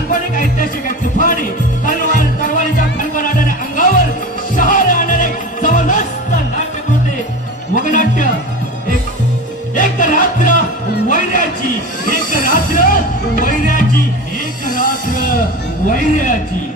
काल्पनिक ऐतिहासिक तुफानी तलवारीच्या खणखणाटाने अंगावर शहर आणणारे जबरदस्त नाट्यकृती वगनाट्य एक रात्र वैर्याची एक रात्र वैर्याची एक रात्र वैर्याची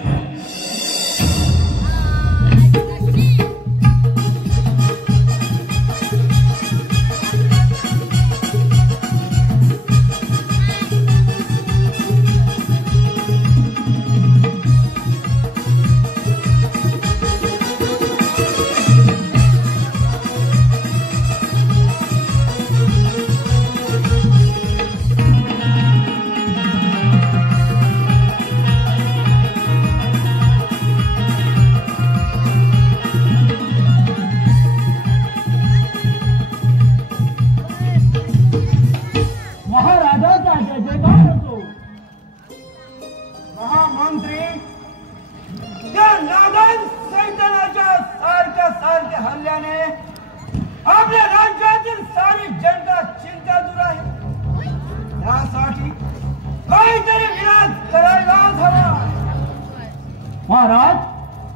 महाराज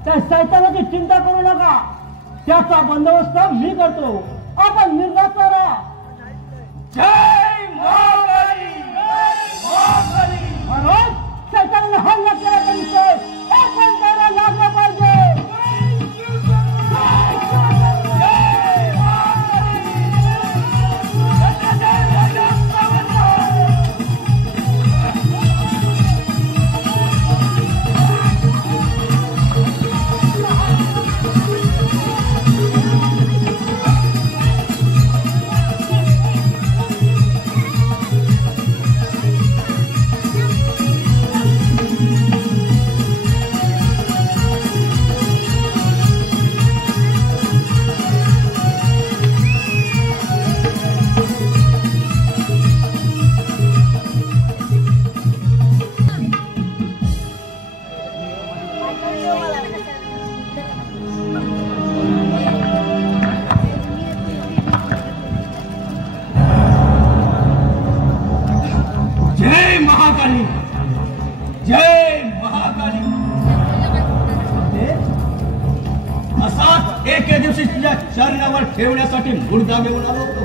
त्या सैतानाची चिंता करू नका, त्याचा बंदोबस्त मी करतो. आपण निर्धास्त राहा. जय महाकाली, जय महाकाली. महाराज सैतानाने हल्ला केला तर आपण त्याला लागलं पाहिजे. जय महाकाली. असाच एके दिवशी तुझ्या चरणावर ठेवण्यासाठी मुर्दा घेऊन आलो होतो.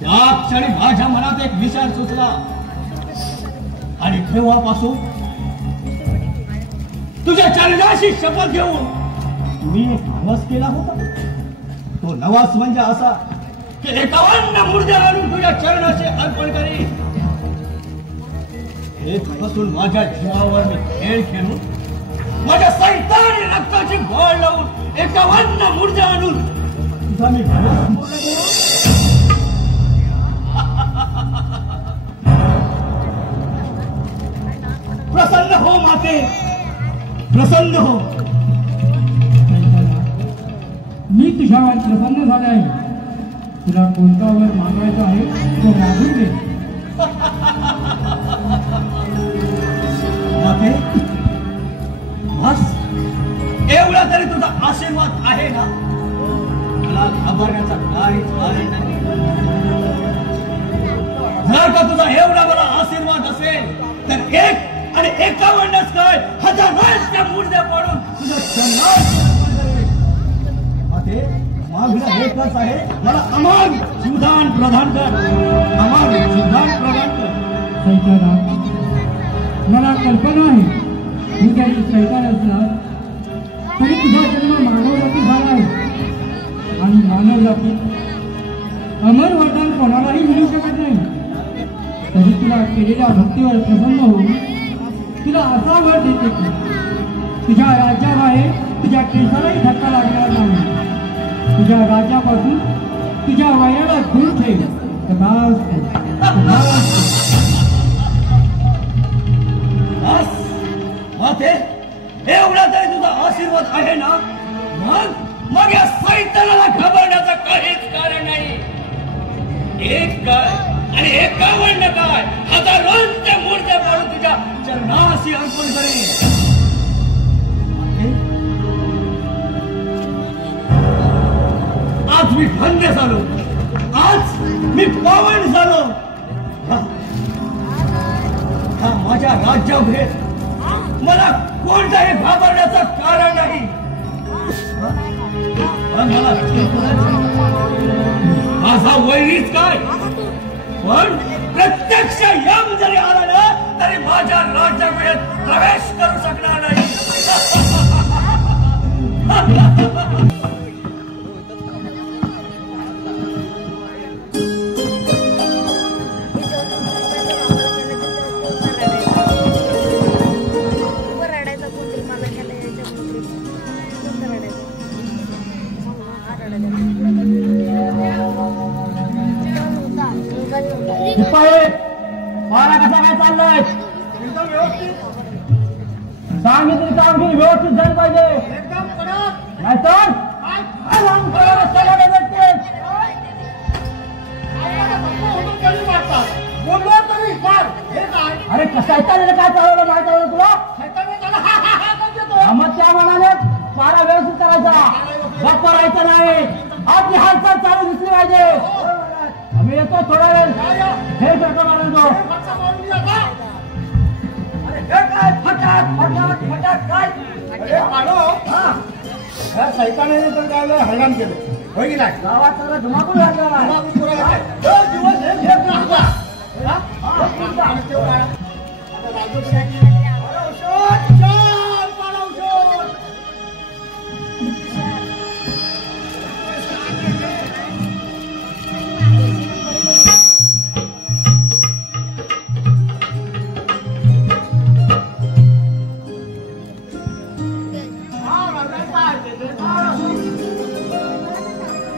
त्या क्षणी माझ्या मनात एक विचार सुचला आणि तेव्हापासून तुझ्या चरणाशी शपथ घेऊन मी एक नवस केला होता. तो नवस म्हणजे असा की 51 मुर्दे आणून तुझ्या चरणाशी अर्पण करी. बसून माझ्या जीवावर मी खेळ खेळून माझ्या सैतानी रक्ताची गोळ लावून 51 मुर्दे आणून तुझा मी प्रसन्न हो माते, प्रसन्न हो. मी तुझ्यावर प्रसन्न झाले आहे. तुला कोणता वर मागायचा आहे तो मागून दे. बस एवढा तरी तुझा आशीर्वाद आहे ना. मला घाबरण्याचा काहीच कारण नाही. जर का तुझा एवढा मला आशीर्वाद असेल तर 1 आणि 51 काय हजारांच्या मुर्द्या पडून तुझ्या चरणात मागणं एकच आहे, मला अमार जीवदान प्रदान कर. अमार जीवदान प्रदान कर. सैताना, मला कल्पना आहे तू जरी सैतान असला तरी तुझा जन्म मानव जाती झाला आहे आणि मानव जातीत अमर वरदान कोणालाही मिळू शकत नाही. तरी तुला केलेल्या भक्तीवर प्रसन्न होऊन तुला असा वर देते की तुझ्या राज्याबाहेर तुझ्या केसालाही धक्का लागणार नाही. तुझ्या राज्यापासून तुझ्या वयाला दूर ठेव. एवढा तरी तुझा आशीर्वाद आहे ना. मग या सैतानाला घाबरण्याचं काहीच कारण नाही. 1 काय आणि 51 काय हजारांच्या मूर्त्या पाडून तुझ्या चरणाशी अर्पण करेन. आज मी धन्य झालो, आज मी पावन झालो. माझ्या राज्याबाहेर मला कोणताही घाबरण्याचं कारण नाही. मला माझा वैरीच काय, पण प्रत्यक्ष यम जरी आला ना तरी माझ्या राज्याबाहेर प्रवेश करू शकणार नाही. मारा कसा काय चाललाय? सांगितलं काम की व्यवस्थित झालं पाहिजे, नाहीतर अरे कसा काय चालवलं नाही चालवलं तुला? मग त्या मनाने पारा व्यवस्थित करायचा, गप्पा राहायचं नाही, आपली हालचाल चालू दिसली पाहिजे. आम्ही येतो थोडा वेळ, हे फटका मारून तो सैतानाने तर काय हैराण केलं होय की नाही? गावात सगळं धुमाकूळ घातलेला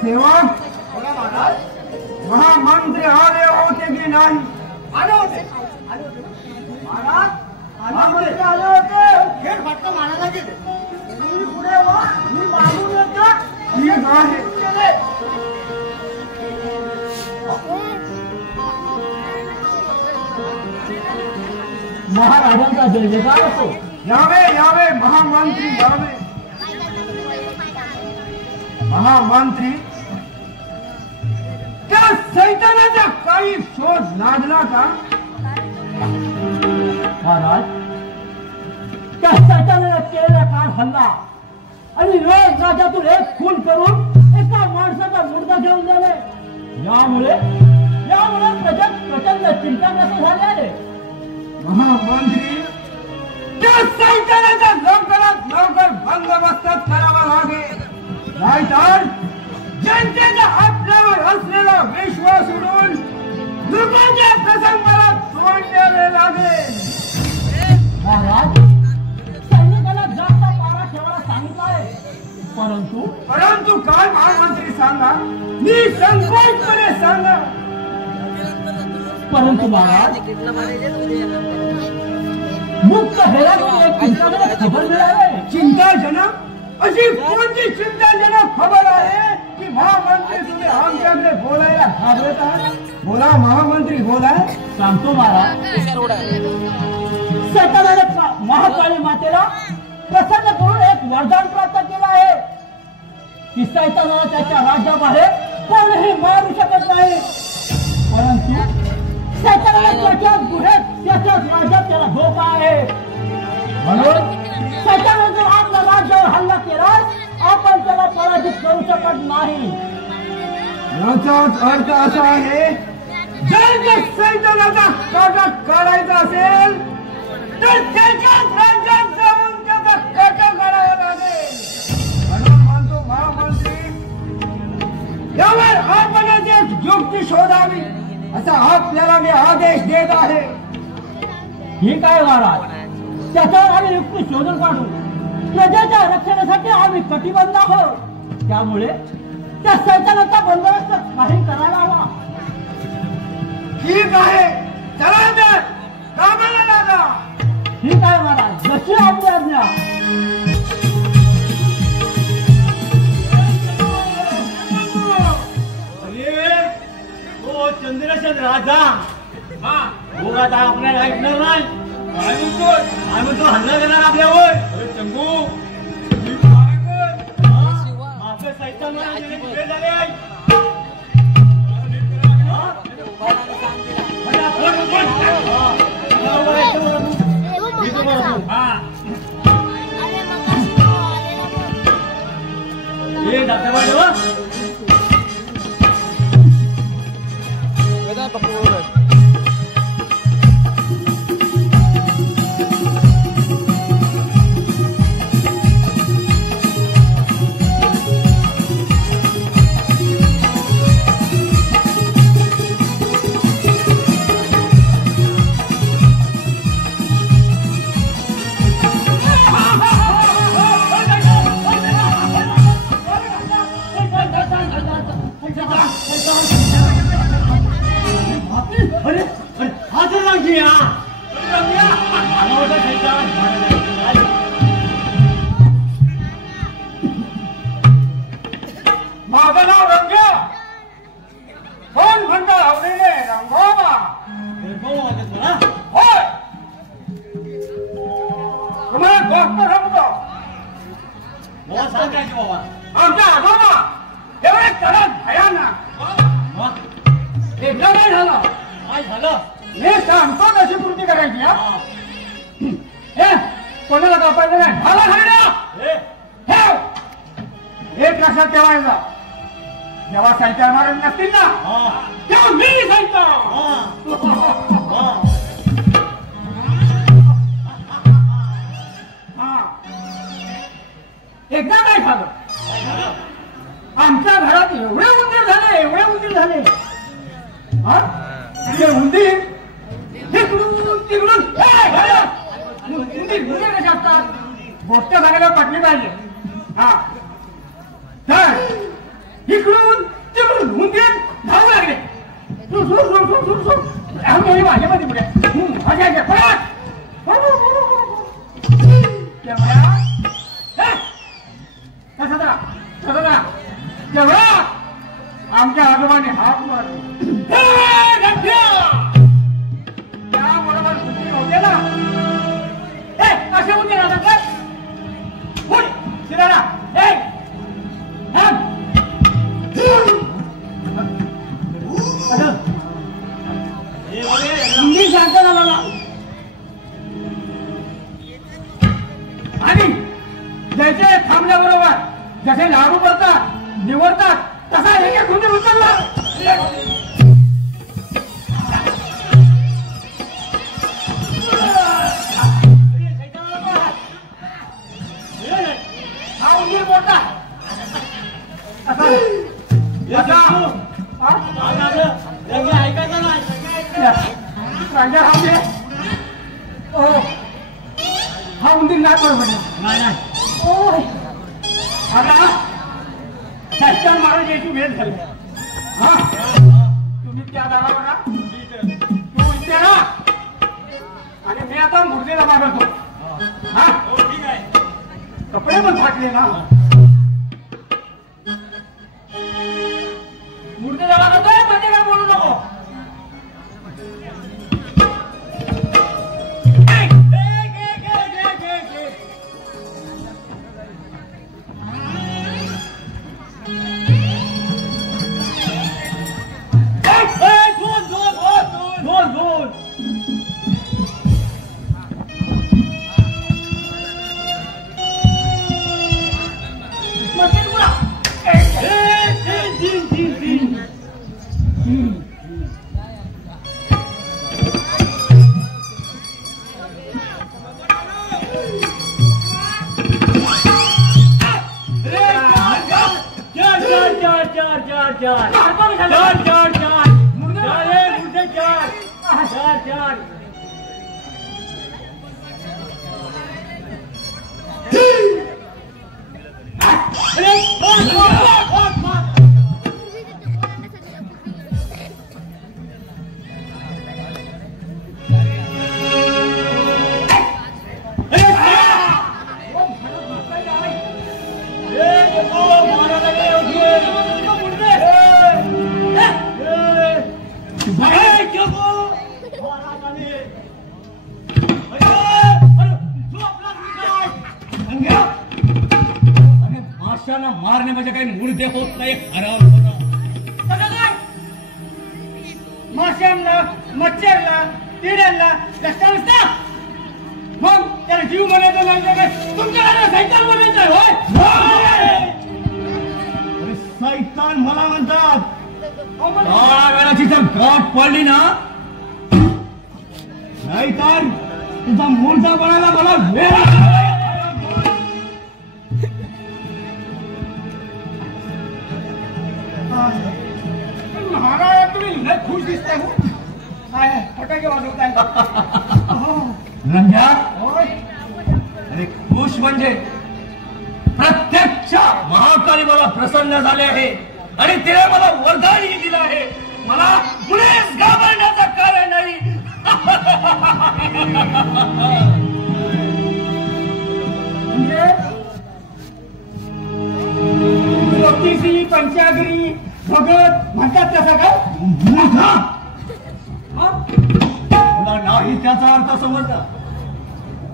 सेवक महामंत्री आले होते की नाही? आले होते महाराज, महामंत्री आले होते. खेळ फटका मारायला गेले. तुम्ही पुढे वा, मी मागून येतो. ठीक आहे. महाराजांचा जय जयकार असो. यावे यावे महामंत्री यावे. महामंत्री, त्या सैतानाचा काही शोध लागला का? महाराज, त्या सैतानाने केलेला काल हल्ला आणि रोज राज्यातून एक खून करून एका माणसाचा मुर्दा घेऊन गेले. यामुळे प्रचंड चिंताग्रस्त झाले. महामंत्री, त्या सैतानाचा लवकरात लवकर बंदोबस्त करावा लागेल, नाहीतर जनतेचा आपल्यावर असलेला विश्वास उडून लोकांच्या प्रसंगाला तोंड द्यावे लागेल. महाराज, सैनिकाला जास्त पारा ठेवायला सांगितलं आहे, परंतु काय महामंत्री सांगा, निसंकोचपणे सांगा. परंतु महाराज, मुक्त हेरामध्ये एक चिंताजनक खबर मिळाली. चिंताजनक? अशी कोणती चिंताजनक खबर आहे की महामंत्री तुम्ही आमच्याकडे बोलायला घाबरत आहात? बोला महामंत्री, बोला. सांगतो महाराज, सैतानाने महाकाली मातेला प्रसन्न करून एक वरदान प्राप्त केलं आहे की सैतानाला त्याच्या राज्याबाहेर कोणीही मारू शकत नाही, परंतु सैतानाला त्याच्या गुहेत त्याच्याच राज्यात त्याला धोका आहे. म्हणून सैतानाने जर आपल्या राज्यावर हल्ला केला आपण त्याला पराजित करू शकत नाही. याचाच अर्थ असा आहे, जर सैतानाचा काटा काढायचा असेल तर त्याच्याच राज्यात जाऊन त्याचा काटा काढावा लागेल. म्हणून म्हणतो महामंत्री, यावर आपणच एक युक्ती शोधावी असा आपल्याला मी आदेश देत आहे. ठीक आहे महाराज, त्याच्यावर आम्ही युक्ती शोधून काढू. प्रजेच्या रक्षणासाठी आम्ही कटिबद्ध आहोत. त्यामुळे त्या सैतानाचा बंदोबस्त काही करायला हवा. ठीक आहे, चला तर कामाला लागा. ठीक आहे महाराज, जशी आपली आज्ञा. हो चंद्रशेखर राजा, हो आता आपल्याला ऐकणार नाही. काय म्हणतो हल्ला करणार आपल्यावर. चंगू आपल्या सैतानाला वेळ झाले आहे. माझं नाव रंग्या. कोण म्हणता आवडीने रंगोबा? होय, तुम्हाला गोष्ट सांगतो. आमच्या आजोबा एवढे कडक भयानक. एकदा काय झालं मी सांगतो कशी कृती करायची. हे कोणाला कापायचं नाही. मला खायला ठेव. एक लक्षात ठेवायचं, जेव्हा साहित्य मारण नसतील ना तेव्हा मी साहित्य. एकदा काय झालं, आमच्या घरात एवढे उंदीर झाले. ते उंदीर तिकडून उंदीर कशा असतात, गोष्ट झालेला पटली पाहिजे. तर इकडून तिकडून उंदीर धावू लागले. माझ्यामध्ये पुढे तेव्हा आमच्या आजोबाने हात मारले. त्याबरोबर सुट्टी होते ना असे होते ना शिराला शांत झाला. आणि जैसे थांबल्याबरोबर जसे लागू करतात निवडतात तसा एक खुंडी उचलला. हा उंदीर मोठा ऐकायचं नाही. हा उंदीर नाही बरोबर नाही. आता शास्त्र मारून यायची वेळ झाली. तुम्ही त्या दारावर ना तू इथे ना आणि मी आता मुर्देला मारतो. कपडे पण फाटले ना. मुर्देला मारतोय म्हणजे काय बोलू नको. मारणे म्हणजे काही मुर्दे होत नाही. माशांना मच्छरला किड्यांना रस्ता नसता मग त्याला जीव म्हणायचं नाही. तुमच्या सैतान म्हणायचं सैतान मला म्हणतात. वेळाची जर गाठ पडली ना नाही तर तुझा मूळचा बनायला मला वेळ. महाराज तुम्ही लय खुश दिसताय. फटाके वाजवताय रंग्या. अरे खुश म्हणजे प्रत्यक्ष महाकाली मला प्रसन्न झाले आहे आणि तिने मला वरदानही दिलं आहे. मला कुणीच घाबरण्याचं कारण नाही. मूर्खा, तुला नाही त्याचा अर्थ समजला.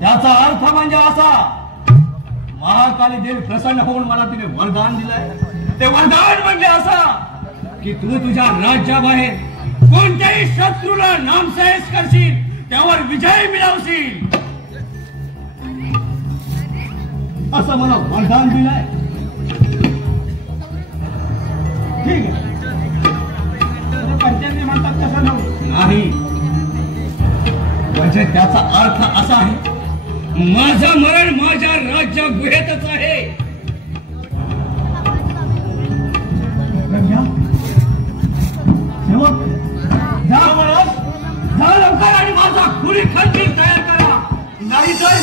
त्याचा अर्थ म्हणजे असा, महाकाली देवी प्रसन्न होऊन मला तिने वरदान दिलंय. ते वरदान म्हणजे असा की तू तुझ्या राज्याबाहेर कोणत्याही शत्रूला नामशेष करशील, त्यावर विजय मिळवशील, असं मला वरदान दिलंय. ठीक आहे, पंचांनी म्हणतात तसं नाही. म्हणजे त्याचा अर्थ असा आहे, माझं मरण माझ्या राज्या गुहेतच आहे. जा महाराज, जा लवकर आणि माझा खुरी खंजीर तयार करा. नाहीतर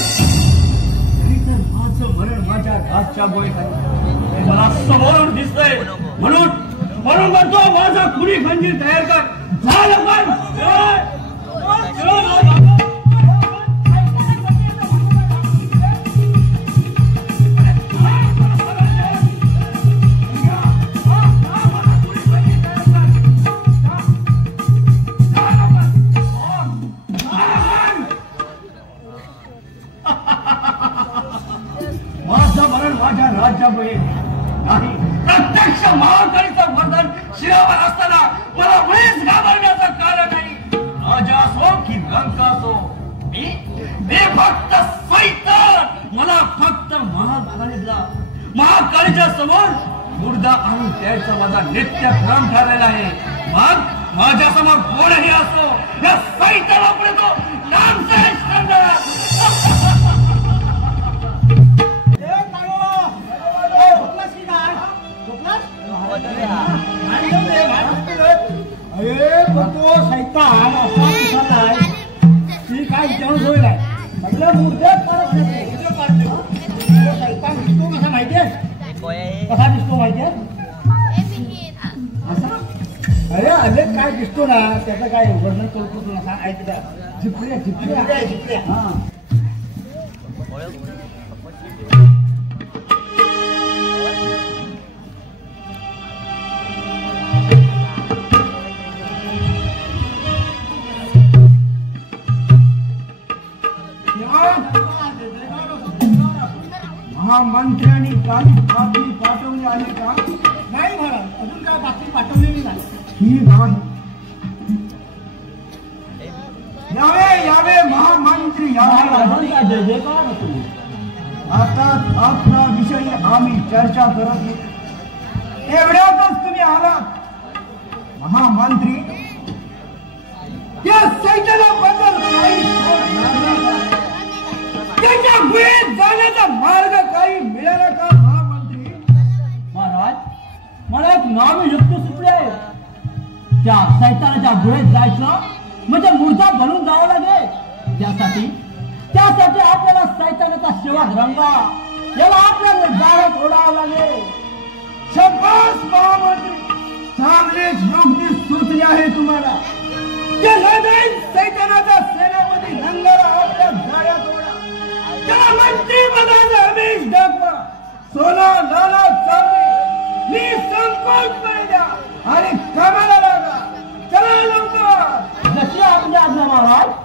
माझं मरण माझ्या राज्या गुहेत आहे. हे मला समोरून दिसतंय, म्हणून म्हणतो माझा खुरी खंजीर तयार कर. जा लवकर. माझं मरण माझ्या राज्यामुळे नाही, प्रत्यक्ष महाकालीचं वरदान शिरावर असताना मला वेळीच घाबरण्याचं कारण नाही. राजा असो की लंका असो, मी फक्त सैतान. मला फक्त महाकालीच्या समोर मुर्दा आणून द्यायचा माझा नित्यक्रम ठरलेला आहे. मग माझ्या समोर कोणही असो, या सैतानापुढे तो नामशेष करणार. तो सैतान असा दिसत आहे ती काय विचारून होईल आहे. म्हटलं मुर्द्यात सैतान दिसतो कसा माहितीये, कसा दिसतो माहितीये असा. अरे अनेक काय दिसतो ना, त्याचं काय वर्णन करतो तुला सांग. ऐकता झिपऱ्या झिपऱ्या झिपऱ्या. हा महामंत्र्यांनी काही बातमी पाठवली आहे का? नाही महाराज, अजून काय बातमी पाठवलेली नाही. ठीक आहे, यावे यावे महामंत्री यावे. आता आपला विषय आम्ही चर्चा करत होतो, एवढ्यातच तुम्ही आलात. महामंत्री, त्या सैतानाबद्दल काही त्याच्या गुहेत जाण्याचा मार्ग काही मिळाला का महामंत्री? महाराज, मला एक नाव युक्त सुचले आहे. त्या सैतानाच्या गुहेत जायचं म्हणजे मुर्दा बनून जावं लागेल. त्यासाठी आपल्याला सैतानाचा शेवात रंगा, याला आपल्याला जाळ्यात ओढावं लागेल. शाबास महामंत्री, चांगलेच योग्य सुचले आहे तुम्हाला. त्या लढाईत सैतानाचा सेनापती रंगाला आपल्या जाळ्यात ओढा, त्याला मंत्री पदाचा आमिष दाखवा. सोना नाना चांदी मी संकोचपणे द्या आणि कामाला लागा. चला लवकर. जशी आपली आज्ञा महाराज.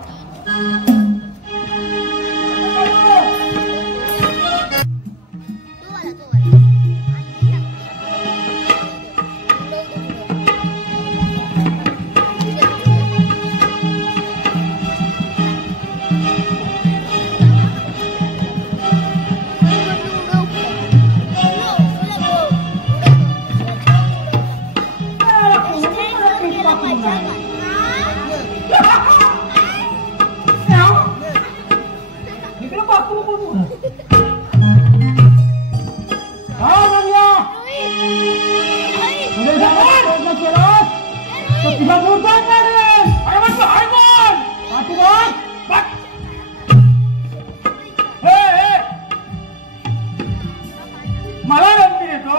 मला गमती येतो.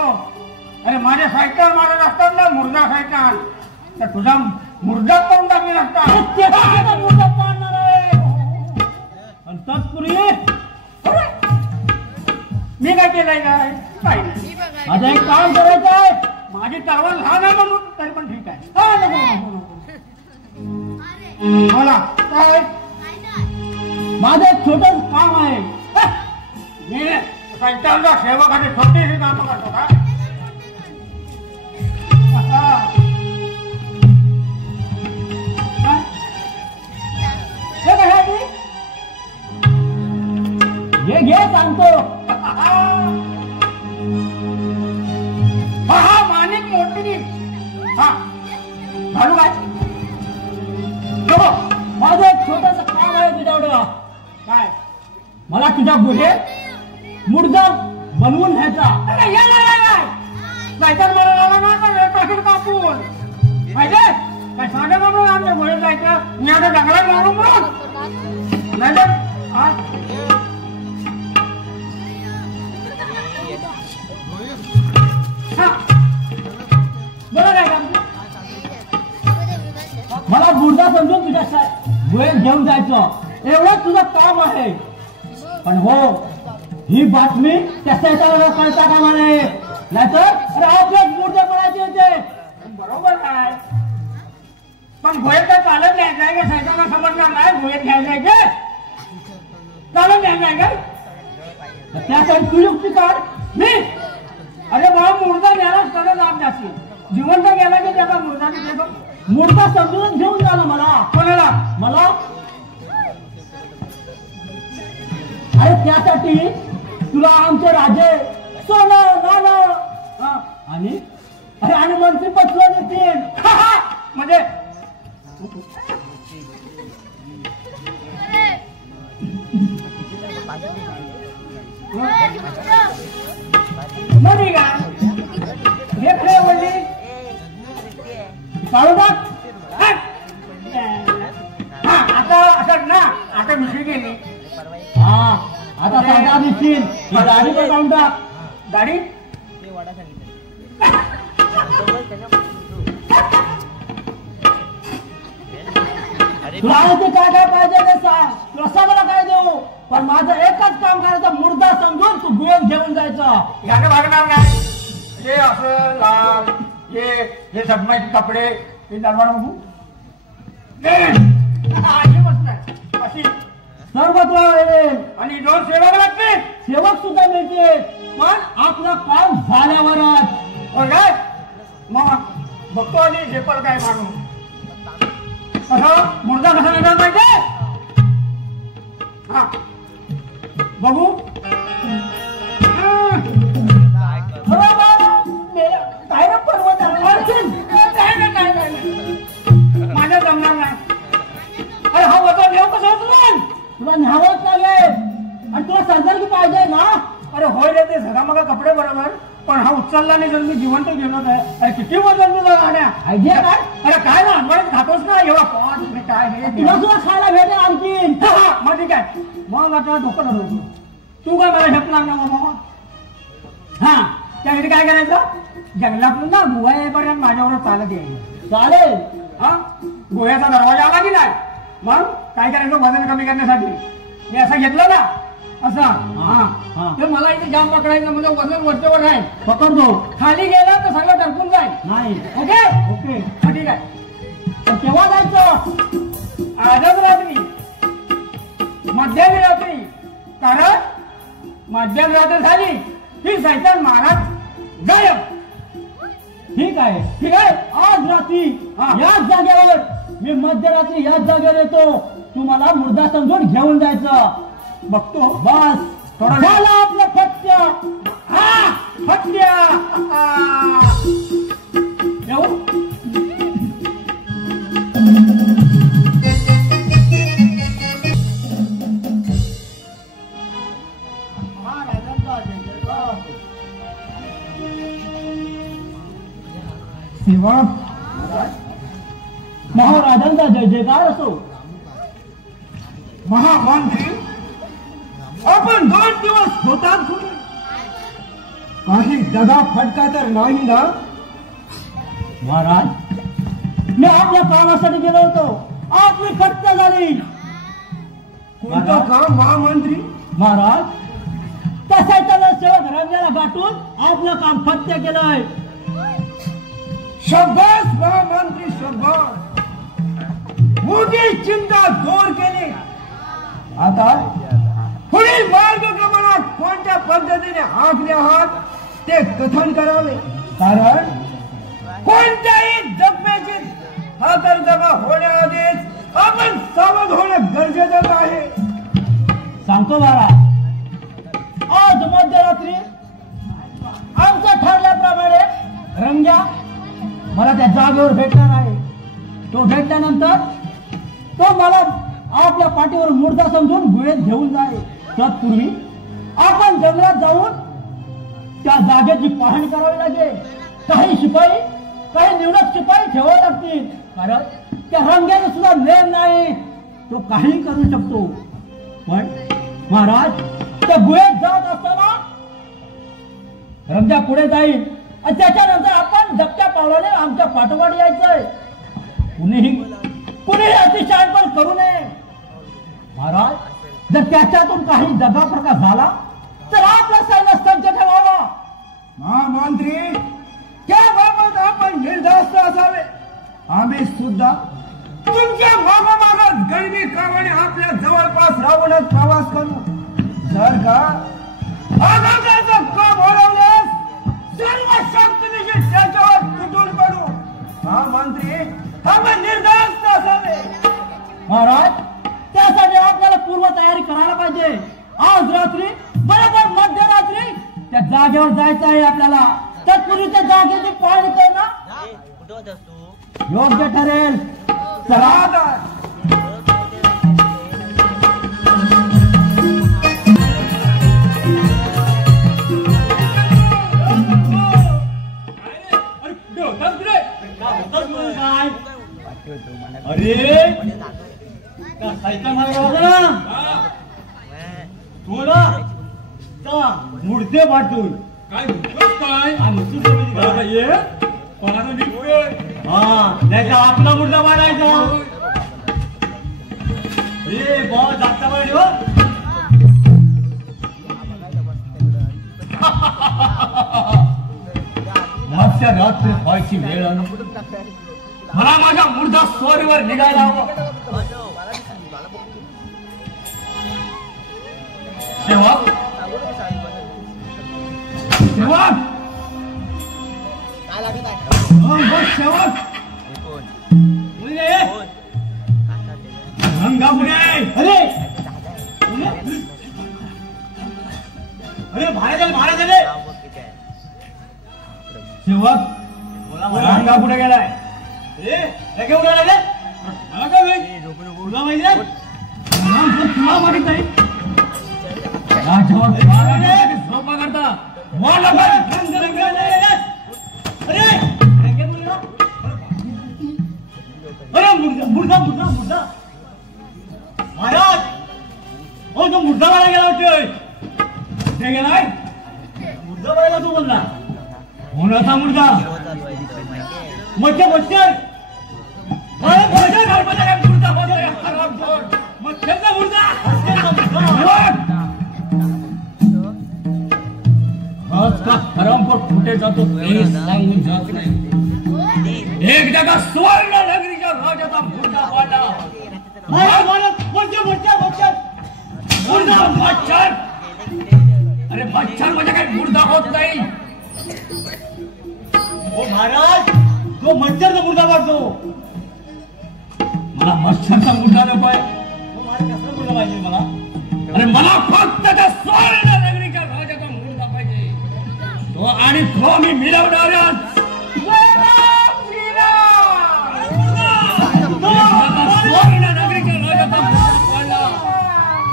अरे माझे सायकल मारत असतात ना, मुर्दा सायकल, तर तुझा मुर्दा करून टाकली असतात. मुर्दा पाडणार आहे. आणि तत्पूर्वी मी काय केलंय काय? आता एक काम करायचं आहे. माझी तरवार लहान आहे म्हणून तरी पण ठीक आहे. बोला काय? माझं एक छोटं काम आहे. मी संचालक सेवक आणि छोटीशी कामं करतो का? हे घे सांगतो. हा माणिक मोठी हा घालू काय? माझं एक छोटस काम आहे तुझ्याकडे. काय? मला तुझ्या गुहेत मुर्दा बनवून न्यायचा. जायचं मला ना पाकिट कापून पाहिजे काय सांगा म्हणून आमच्या गुहेत जायचं. मी आता जंगलात मारू म्हणून नाही तर बरं काय काम? मला मुर्दा समजून तुझ्या गुहेत घेऊन जायचं एवढंच तुझं काम आहे. पण हो ही बातमी त्या सैतानाला कळता कामा नये. नाहीतर अरे आपल्याच मुर्दे पडायचे होते. बरोबर काय पण गुहेत काय चालत न्यायचं आहे का? सैताना समजणार नाही गुहेत घ्यायचं आहे का? चालत न्यायचं आहे का? त्यासाठी तू युक्ती काढ. मी अरे बाबा मुर्दा न्यायलाच त्याला लाभ जास्ती. जिवंत गेला की त्याचा मुर्दा देतो. मुर्दा समजून घेऊन जा ना मला. कोणाला? मला. अरे त्यासाठी तुला आमचे राजे सोनं नाणं आणि अरे आणि मंत्री पत्र देतील. म्हणजे मधी का हे खरे वडली काढू टाक. हा आता असं ना आता मिसळी गेली. हा आता साधा दिसतील. ही दाढी पण काढून टाक. दाढी तुला ते काय काय पाहिजे ते सांग. तुला सगळं काय देऊ. पण माझं एकच काम करायचं. मुर्दा समजून तू गुहेत घेऊन जायचं. याने भागणार नाही. हे असं लाल हे सदमाईचे कपडे हे दरबार बघू अशी सर्व तुला मिळेल. आणि 2 सेवक लागतील. सेवक सुद्धा मिळतील. पण आपलं काम झाल्यावरच. हो काय मग बघतो आणि झेपर काय मानू कसं मुर्दा कसा निघाला पाहिजे. हा बघू काय ना पर्वत माझ्या जमणार नाही. अरे हा वजन घेऊ कसं होतं तुला न्यावंच लागेल. आणि तुला सरदारकी पाहिजे ना. अरे होय रे ते झगामगा कपडे बरोबर पण हा उचलला नाही जर मी जिवंत गेलो आहे. अरे किती वजन तुझं गाड्या आयडिया काय? अरे काय ना म्हणत खातोस ना एवढा पॉज काय हे तुला सुद्धा खायला भेटेल आणखीन. मग ठीक आहे. मग आता डोकं ठरवतो तू काय मला ढकणार ना बाबा. हा त्यासाठी काय करायचं जंगलातून ना गुहा येईपर्यंत माझ्यावर चालत यायचं. चालेल. हा गोव्याचा दरवाजा आला की नाही मग काय करायचं वजन कमी करण्यासाठी मी असं घेतलं ना असं हा ते मला इथे जाम पकडायचं म्हणजे वजन वरच्यावर राहील. पकडतो. खाली गेला तर सगळं टरकून जाईल. नाही. Okay okay. ठीक आहे. पण केव्हा जायचं? आजच रात्री मध्यरात्री रात्री. कारण मध्यरात्री झाली ही सैतान महाराज गायब. ठीक आहे. ठीक आहे. आज रात्री हा. याच जागेवर मी मध्यरात्री याच जागेवर येतो. तुम्हाला मुर्दा समजून घेऊन जायचं. बघतो बस थोडा झालं आपलं सत्य. हा हत्या येऊ सेवक महाराजांचा जय जयकार असो. महामंत्री आपण 2 दिवस होतात काही दगा फटका तर नाही ना. महाराज मी आपल्या कामासाठी गेलो होतो. आपली हत्या झाली. कोणतं काम महामंत्री. महाराज त्या सैताना सेवक राजाला गाठून आपलं काम फत्य केलंय. शाबास महामंत्री शाबास, मोठी चिंता दूर केली. आता पुढील मार्गक्रमणात कोणत्या पद्धतीने आखले आहात ते कथन करावे. कारण कोणत्याही जखमेची हातरजमा होण्याआधीच आपण सावध होणं गरजेचं आहे. सांगतो बाळा, आज मध्यरात्री आमचं ठरल्याप्रमाणे रंग्या मला त्या जागेवर भेटणार आहे. तो भेटल्यानंतर तो मला आपल्या पाठीवर मुर्दा समजून गुळेत घेऊन जाईल. तत्पूर्वी आपण जंगलात जाऊन त्या जागेची पाहणी करावी लागेल. काही शिपाई, काही निवडक शिपाई ठेवावे लागतील. कारण त्या रंग्याने सुद्धा नेम नाही, तो काही करू शकतो. पण महाराज, त्या गुहेत जात असताना रंग्या पुढे जाईल आणि त्याच्यानंतर आपण धक्क्या पावलाने आमच्या पाठोपाठ यायचंय. कुणीही अतिशहाणपण करू नये. महाराज, जर त्याच्यातून काही दगाप्रकार झाला तर आपला सैन्य सज्ज ठेवावा. महामंत्री, त्याबाबत आपण निर्धास्त असावे. आम्ही सुद्धा तुमच्या मागोमागच गळवी कामाने आपल्या जवळपास राहूनच प्रवास करू. जर का आघाताचं काम ओढवल्यास सर्व शक्तीनिशी त्याच्यावर तुटून पडू. महामंत्री, आपण निर्धास्त असावे. महाराज, त्यासाठी आपल्याला पूर्व तयारी करायला पाहिजे. आज रात्री बरोबर मध्यरात्री त्या जागेवर जायचं आहे आपल्याला. तत्पूर्वी त्या जागेची पाहणी करणं योग्य ठरेल. चला आता अरे साहित्य मला थोडा मुर्दे वाटून काय काय कोणाचा निघतोय? नाही आपला मुर्दा वाढायचा. बहुत जागता पाहिजे हो. मागच्या रात्री व्हायची वेळ मला माझ्या मुर्दा स्वारीवर निघायला हवं. सेवक, सेवक, सेवक, रंगा पुढे. अरे अरे महाराज, महाराज आले. सेवक, रंगा पुढे गेलाय. लगे उडा लागले. मला काय माहिती? तुला माहिती आहे? तुला माहित नाही. झोपा करता अरे मुर्दा मुर्दा मुर्दा. महाराज, हो तो मुर्दा बघायला गेला वाटतोय. कुठे गेलाय? मुर्दा बघायला तू बोलला. कोणाचा मुर्दा? मच्छर मच्छर मच्छरचा मुर्दा. आज का हरामखोर कुठे जातो हे सांगून जात नाही. एक जागा सुवर्ण नगरीच्या राजाचा मुर्दा पाडला. मच्छर. अरे मच्छर म्हणजे काही मुर्दा होत नाही. ओ महाराज, तो मच्छरचा मुर्दा वाटतो. मला मच्छरचा मुर्दा नकोय. कसला मुर्दा पाहिजे मला? अरे मला फक्त त्या सुवर्ण नगरीच्या राजाचा मुर्दा पाहिजे. तो आणि तो मी मिळवणाऱ्या सुवर्ण नगरीच्या राजाचा मुर्दा पाळला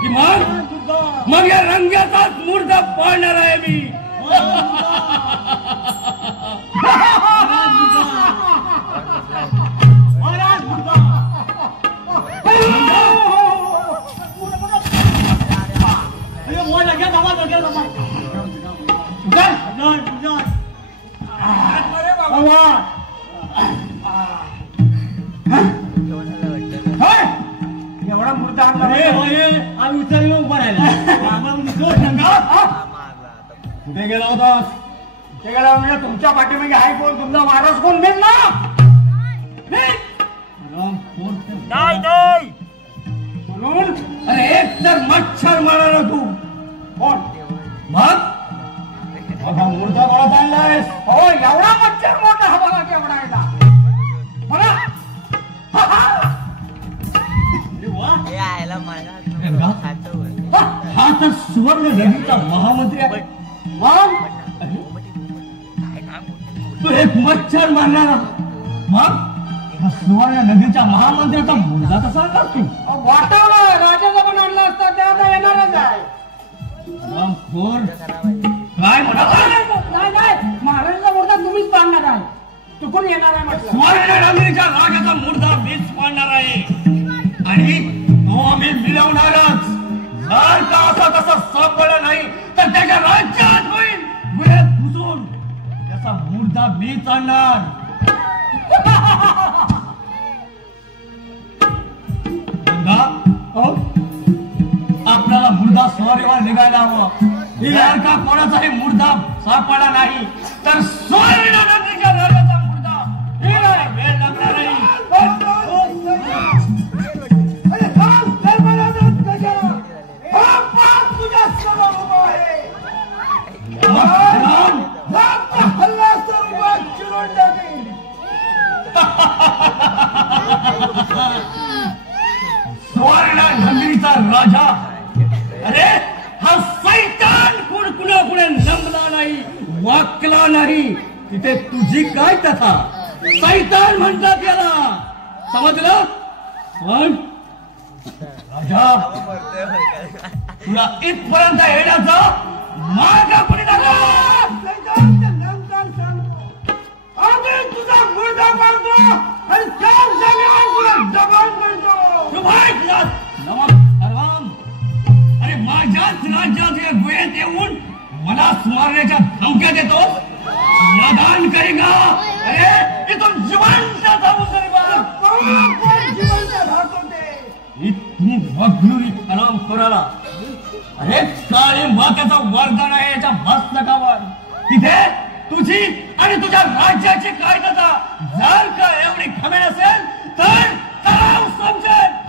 की मग या रंग्याचाच मुर्दा पाळणार आहे मी. एवढा मुर्दा आम्ही उचललो उभा राहिला. कुठे गेला होतास? ते गेला म्हणजे तुमच्या पाठीमागे आहे कोण? तुमचा वारस कोण? मेल ना? नाही नाही म्हणून अरे एक तर मच्छर मारणार तू कोण? मग हा मूर्ता बोलत आणलायस? हो, एवढा मच्छर मोठा हा बघा केवढा आहे का? बघा. हा तर सुवर्ण नदीचा महामंत्री आहे. मग तू एक मच्छर मारणारा मग या सुवर्ण नदीच्या महामंत्र्याचा मुलगा कसा आणलास तू? वाटावला राजाचा पण आणला असता त्या आता येणारच आहे. रामखोर काय म्हणाला? नाही महाराजाचा मुर्दा तुम्हीच पाडणार आहे. चुकून येणार आहे म्हटलं. सुवर्ण नदीच्या राजाचा मुर्दा मीच पाडणार आहे आणि तो आम्ही मिळवणारच. जर का असं तसं सापडलं नाही तर त्याच्या राज्यात होईल गुन्ह्यात घुसून त्याचा मुर्दा मीच आणणार. गंगा, हो? आपल्याला मुर्दा स्वारीवर निघायला हवं. जर का कोणाचाही मुर्दा सापडला नाही तर सुवर्ण नदीच्या राजाचा मुर्दा वेळ लागणार नाही. अरे थांब, धर्मराजात कशाला? हा पाप तुझ्या समोर उभा आहे. राम, रामचा हल्ला सर्व चिरून टाकेल. सुवर्ण नगरीचा राजा. अरे हा सैतान कुणापुढे नमला नाही, वाकला नाही. तिथे तुझी काय कथा? सैतान म्हणतात याला, समजलं? पण राजा तुला इथपर्यंत येण्याचा मार्ग कोणी दाखवला? सैतानचं नामगान सांगतो. आम्ही तुझा मुर्दा पाडतो आणि त्या जागेवर तुला जबान म्हणतो. अरे माझ्याच राज्यात या गुहेत येऊन मला मारण्याच्या धमक्या देतो. नादान करेगा. अरे इथून जिवंत जाऊ तरी बरं. कोण जिवंत राहतो ते? इथून वगळून हराम कराला. अरे काळे मात्याचं वरदान आहे याच्या मस्तकावर. तिथे तुझी आणि तुझ्या राज्याची काय कथा? जर का एवढी खमेण असेल तर तराव समजेल.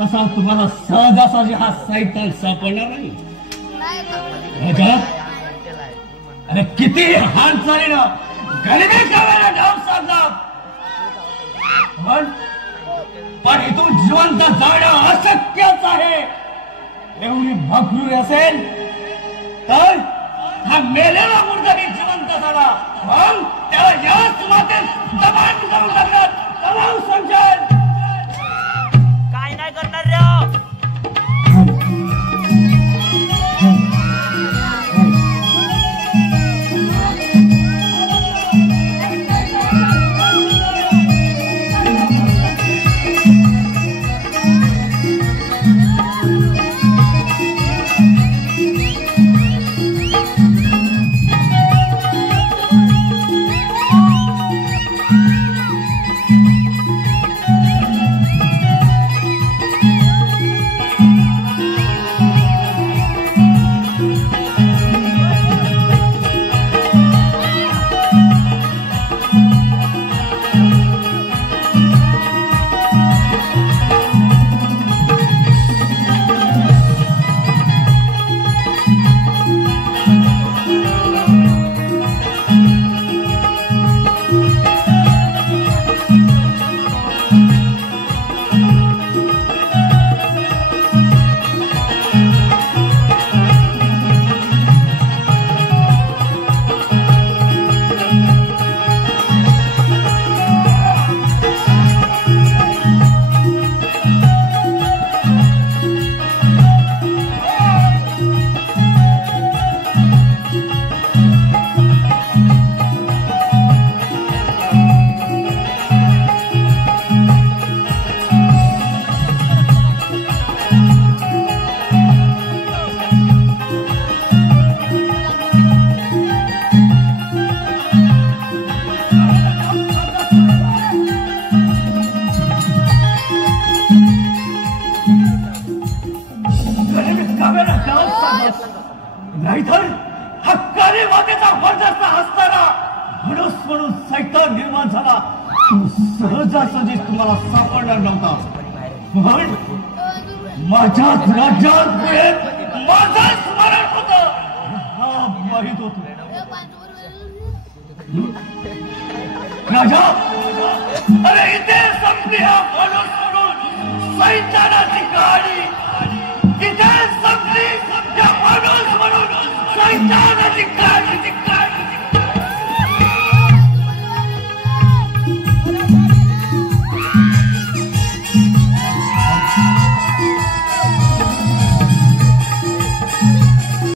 तसा तुम्हाला सहजासहजी हा सैतान सापडणार नाही. राजा, अरे किती हालचालीनं गणित करायला डाव साधला. पण इथून जिवंत जाणं अशक्यच आहे. एवढी भक्रुरी असेल तर हा मेलेला मुर्दाही जिवंत झाला. मग त्याला याच मातेत दबाण करून टाकण्यात तलाव समजेल. काय नाही करणार रे. नाहीतर हक्काने वाटेचा वर्चस्व असताना म्हणूस म्हणून सैतान निर्माण झाला तो सहजासहजीच तुम्हाला सापडणार नव्हता. पण माझ्याच राज्यात माझं स्मरण होतं हा माहित होत. राजा अरे इथे संपली हा माणूस म्हणून सैतानाची गाडी. इथे संपली माणूस म्हणून सैतानाची गाडी.